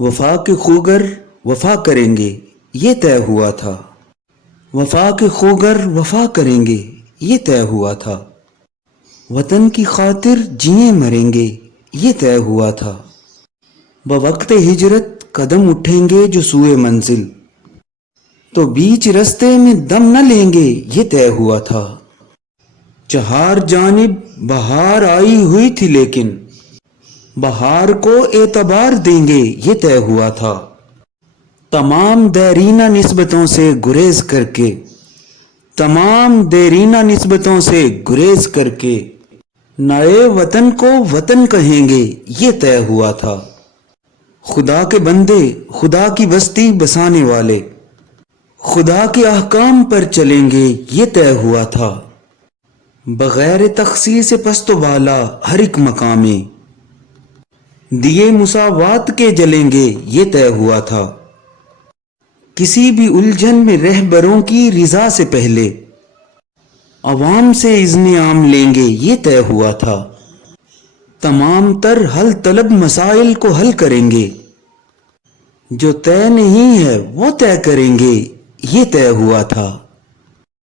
وفا کے خوگر وفا کریں گے یہ طے ہوا تھا، وفا کے خوگر وفا کریں گے یہ طے ہوا تھا، وطن کی خاطر جییں مریں گے یہ طے ہوا تھا، بوقت ہجرت قدم اٹھیں گے جو سوئے منزل، تو بیچ رستے میں دم نہ لیں گے یہ طے ہوا تھا، چہار جانب بہار آئی ہوئی تھی لیکن بہار کو اعتبار دیں گے یہ طے ہوا تھا، تمام دیرینہ نسبتوں سے گریز کر کے، تمام دیرینہ نسبتوں سے گریز کر کے نئے وطن کو وطن کہیں گے یہ طے ہوا تھا، خدا کے بندے خدا کی بستی بسانے والے خدا کے احکام پر چلیں گے یہ طے ہوا تھا، بغیر تخصیص پست و بالا ہر ایک مقامی دیے مساوات کے جلیں گے یہ طے ہوا تھا، کسی بھی الجھن میں رہبروں کی رضا سے پہلے عوام سے اذن عام لیں گے یہ طے ہوا تھا، تمام تر حل طلب مسائل کو حل کریں گے، جو طے نہیں ہے وہ طے کریں گے یہ طے ہوا تھا۔